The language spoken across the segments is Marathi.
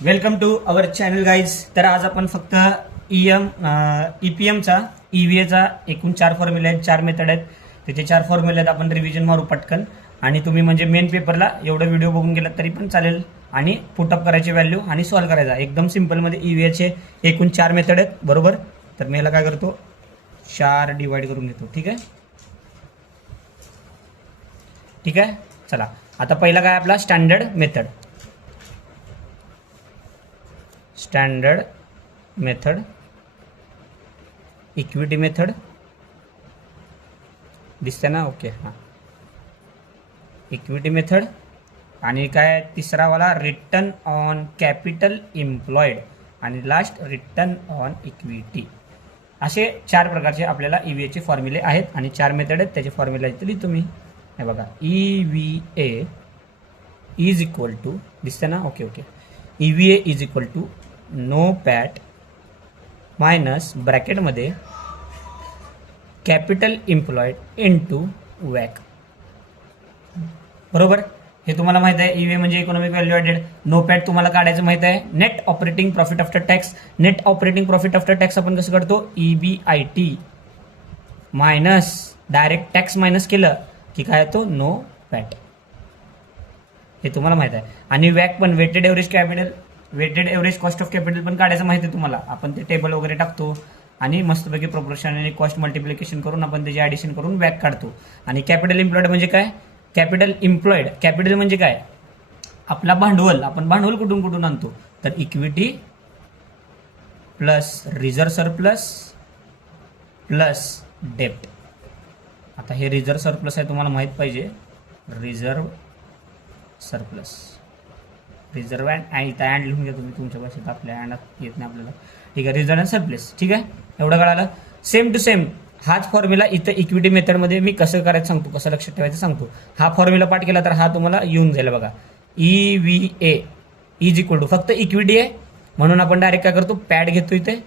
Welcome to our channel guys. तर आज आपण फक्त ईपीएमचा ईव्हीएचा एकूण 4 फॉर्म्युले आहेत, 4 मेथड आहेत. त्याचे 4 फॉर्म्युले आहेत. आपण रिव्हिजन मारू पटकन आणि तुम्ही म्हणजे मेन पेपरला एवढं व्हिडिओ बघून गेलात तरी पण चालेल. आणि पुटअप करायची व्हॅल्यू आणि सॉल्व्ह करायचा एकदम सिम्पलमध्ये. ईव्हीएचे एकूण 4 मेथड आहेत बरोबर. तर मी याला काय करतो 4 डिवाइड करून घेतो. ठीक आहे. चला आता पहिला काय आपला स्टँडर्ड मेथड. इक्विटी मेथड दिसते ना. ओके हां, इक्विटी मेथड. आणि काय तिसरा वाला रिटर्न ऑन कॅपिटल एम्प्लॉयड आणि लास्ट रिटर्न ऑन इक्विटी. असे 4 प्रकारचे आपल्याला ईव्हीएचे फॉर्म्युले आहेत आणि 4 मेथड आहेत. त्याचे फॉर्म्युले आहेत तरी तुम्ही हे बघा. ईव्हीए इज इक्वल टू दिसते ना. Okay EVA is equal to NOPAT minus ब्रॅकेटमध्ये कॅपिटल एम्प्लॉयड इनटू वॅक. बरोबर. हे तुम्हाला माहित आहे ईव्हीए म्हणजे economic value added. NOPAT तुम्हाला काढायचं माहित आहे. Net operating profit after tax. Net operating profit after tax आपण कसं काढतो EBIT minus direct tax minus केलं की काय येतो नो पॅट. हे तुम्हाला माहित आहे. आणि वॅक पण weighted average cost of capital पण काढायचं माहिती आहे तुम्हाला. आपण ते टेबल वगैरे टाकतो आणि मस्तपैकी प्रोपोर्शन आणि कॉस्ट मल्टिप्लिकेशन करून आपण त्याची ॲडिशन करून वॅक काढतो. आणि कॅपिटल एम्प्लॉयड म्हणजे काय. कॅपिटल म्हणजे काय आपला भांडवल. आपण भांडवल कुठून आणतो तर equity plus reserve surplus plus डेप्ट. आता हे रिझर्व्ह सरप्लस आहे तुम्हाला माहित पाहिजे. रिझर्व्ह अँड इथं अँड लिहून घ्या तुम्ही तुमच्या भाषेत. आपल्या अँड येत नाही आपल्याला. ठीक आहे. Reserve and surplus. ठीक आहे. एवढं कळालं. सेम टू सेम हाच फॉर्म्युला इथं इक्विटी मेथडमध्ये मी कसं करायचं सांगतो, कसं लक्षात ठेवायचं सांगतो. हा फॉर्म्युला पाठ केला तर हा तुम्हाला येऊन जाईल बघा. EVA इज इक्वल टू फक्त इक्विटी आहे म्हणून आपण डायरेक्ट काय करतो पॅड घेतो इथे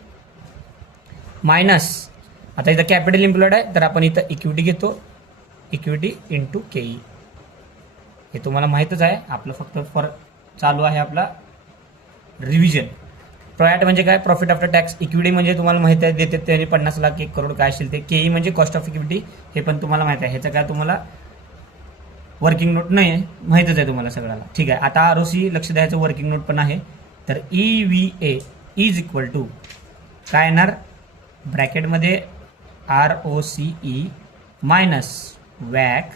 मायनस. आता इथं कॅपिटल एम्प्लॉयड आहे तर आपण इथं इक्विटी घेतो. Equity into KE. हे तुम्हाला माहीतच आहे. आपलं फक्त चालू आहे आपला रिव्हिजन. प्रॉफिट म्हणजे काय प्रॉफिट आफ्टर टॅक्स. इक्विटी म्हणजे तुम्हाला माहिती आहे देते त्यांनी 50 लाख 1 करोड काय असेल ते. KE म्हणजे कॉस्ट ऑफ इक्विटी. हे पण तुम्हाला माहिती आहे. ह्याचं काय तुम्हाला वर्किंग नोट नाही आहे माहीतच आहे तुम्हाला सगळ्याला. ठीक आहे. आता ROC लक्ष द्यायचं वर्किंग नोट पण आहे. तर EVA इज इक्वल टू काय येणार ब्रॅकेटमध्ये ROCE मायनस वॅक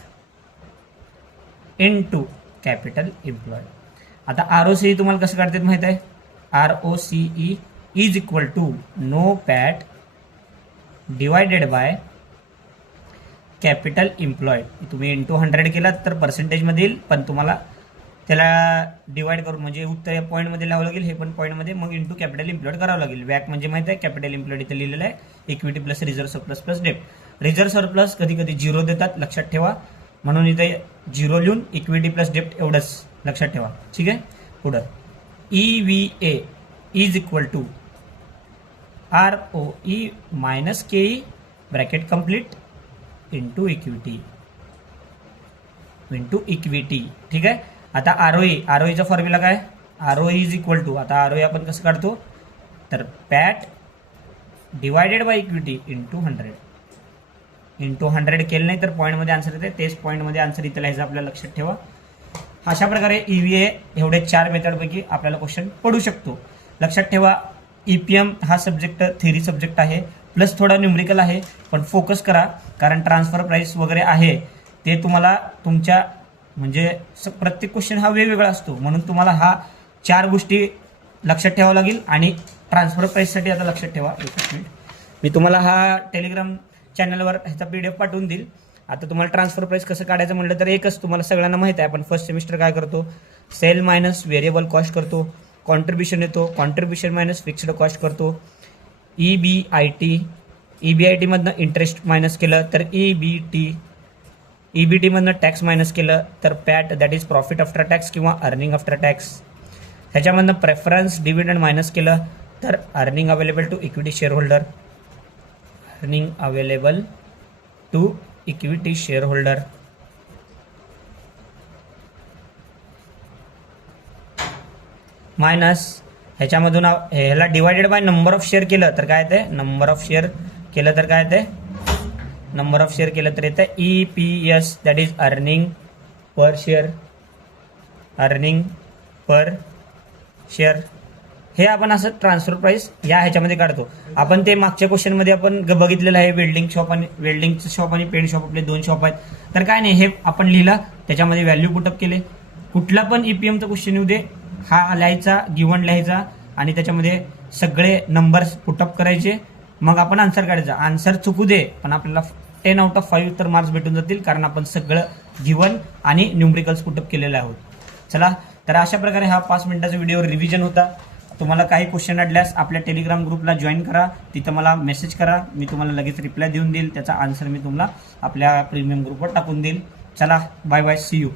इनटू कॅपिटल एम्प्लॉयड. आता ROCE तुम्हाला कसं काढतात माहित आहे. ROCE is equal to NOPAT divided by capital employed. तुम्ही इंटू 100 केलात तर पर्सेंटेजमध्ये येईल पण तुम्हाला त्याला डिवाइड करून म्हणजे उत्तर पॉईंटमध्ये लावावं लागेल. हे पण पॉईंटमध्ये मग इंटू कॅपिटल एम्प्लॉयड करावं लागेल. वॅक म्हणजे माहिती आहे कॅपिटल एम्प्लॉयड इथे लिहिलेलं आहे. Equity plus reserve surplus plus डेप्ट. रिझर्व्ह सरप्लस कधी कधी 0 देतात लक्षात ठेवा म्हणून इथे 0 लिहून इक्विटी प्लस डेप्ट एवढंच लक्षात ठेवा. ठीक आहे. पुढं EVA is equal to ROE minus KE bracket complete into equity. ठीक आहे. आता ROEचा फॉर्म्युला काय ROE इज इक्वल टू. आता ROE आपण कसं काढतो तर PAT divided by equity into 100. Into 100 केलं नाही तर पॉईंटमध्ये आन्सर येते. तेच पॉईंटमध्ये आन्सर इथं लिहायचं आपल्याला लक्षात ठेवा. अशा प्रकारे EVA एवढे 4 मेथडपैकी आपल्याला क्वेश्चन पडू शकतो. लक्षात ठेवा EPM हा सब्जेक्ट थेरी सब्जेक्ट आहे प्लस थोडा न्यूमरिकल आहे पण फोकस करा कारण ट्रान्सफर प्राईस वगैरे आहे ते तुम्हाला तुमच्या म्हणजे प्रत्येक क्वेश्चन हा वेगवेगळा असतो म्हणून तुम्हाला हा 4 गोष्टी लक्षात ठेवावं लागेल. आणि ट्रान्सफर प्राईससाठी आता लक्षात ठेवा एकच मिनिट मी तुम्हाला हा टेलिग्राम चॅनलवर ह्याचा PDF पाठवून देईल. आता तुम्हाला ट्रान्सफर प्राईस कसं काढायचं म्हटलं तर एकच तुम्हाला सगळ्यांना माहिती आहे. आपण फर्स्ट सेमिस्टर काय करतो सेल मायनस व्हेरिएबल कॉस्ट करतो. कॉन्ट्रीब्युशन येतो. कॉन्ट्रीब्युशन मायनस फिक्स्ड कॉस्ट करतो. EBIT मधनं इंटरेस्ट मायनस केलं तर EBT मधनं टॅक्स मायनस केलं तर PAT that is profit after tax किंवा अर्निंग आफ्टर टॅक्स. ह्याच्यामधनं प्रेफरन्स डिव्हिडंड मायनस केलं तर earning available to equity shareholder. Minus ह्याच्यामधून ह्याला divided by number of share केलं तर काय येते, नंबर ऑफ शेअर केलं तर काय येते, नंबर ऑफ शेअर केलं तर येतं EPS, that is earning per share, earning per share. हे आपण असं ट्रान्सफर प्राइस या ह्याच्यामध्ये काढतो. आपण ते मागच्या क्वेश्चनमध्ये आपण बघितलेलं आहे, वेल्डिंग शॉप आणि वेल्डिंगचं शॉप आणि पेंट शॉप आपले 2 शॉप आहेत. तर काय नाही, हे आपण लिहिलं, त्याच्यामध्ये व्हॅल्यू पुटअप केले. कुठला पण EPMचा क्वेश्चन येऊ दे, हा लिहायचा, गिव्हन लिहायचा आणि त्याच्यामध्ये सगळे नंबर्स पुटअप करायचे, मग आपण आन्सर काढायचा. आन्सर चुकू दे पण आपल्याला 10 आउट ऑफ 5 तर मार्क्स भेटून जातील, कारण आपण सगळं गिव्हन आणि न्यूमरिकल्स पुटअप केलेले आहोत. चला, तर अशा प्रकारे हा 5 मिनिटाचा व्हिडिओ रिव्हिजन होता. तुम्हाला काही क्वेश्चन अडल्यास आपल्या टेलिग्राम ग्रुपला जॉईन करा, तिथं मला मेसेज करा, मी तुम्हाला लगेच रिप्लाय देऊन देईल. त्याचा आन्सर मी तुम्हाला आपल्या प्रीमियम ग्रुपवर टाकून देईल. चला, बाय बाय, सी यू.